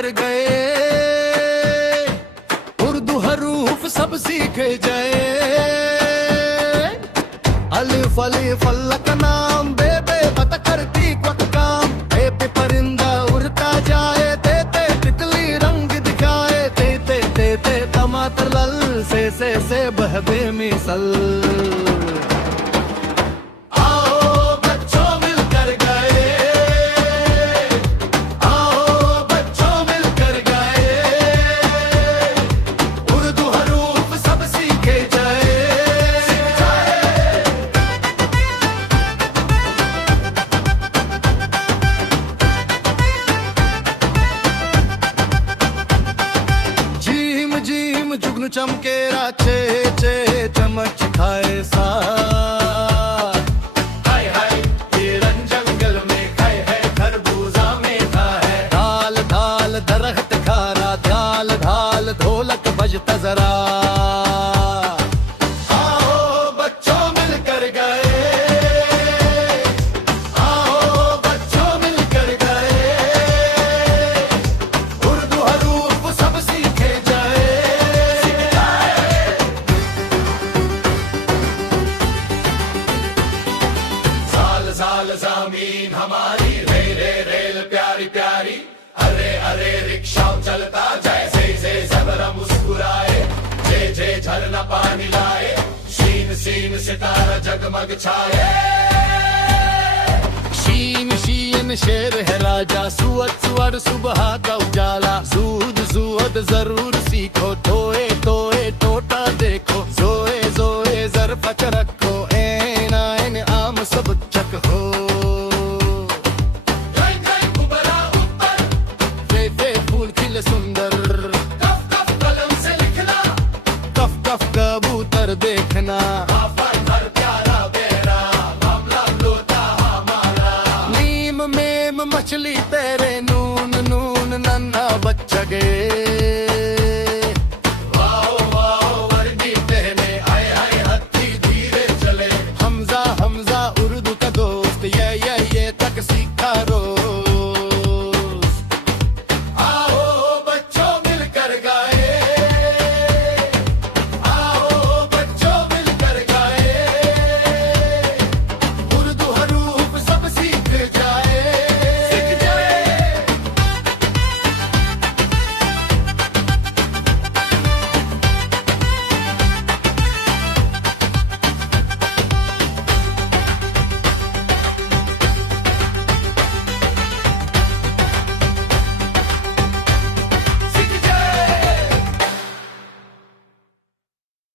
कर गए, उर्दू हरूफ सब सीखे जाए। अलिफ अलिफ अल्लाह का नाम, बे पता करती वक्त काम। पे परिंदा उड़ता जाए, ते तितली रंग दिखाए। ते टमाटर लल से बहबे मिसल। जुगनू चमकेरा चे चमच खाए सा। हाय हाय हिरन जंगल में खाए है, खरबूजा में था है। ढाल ढाल दरख्त खारा, ढाल ढाल ढोलक बजता जरा। आओ बच्चों मिलकर गए, आओ बच्चों मिलकर गए। उर्दू हरूफ सब सीखे जाए। साल ज़मीन हमारी, रे रेल प्यारी प्यारी। अरे अरे रिक्शा चलता जाए, से ज़बरा मुस्कुराए। जे झरना पानी लाए, शीन सितारा जगमग छाए। शीन शेर है राजा, सुअद सुबह का उजाला। जूद जरूर सीखो, टोए टोटा देखो। जोए जरफा रखो, ऐन आम सब चक हो।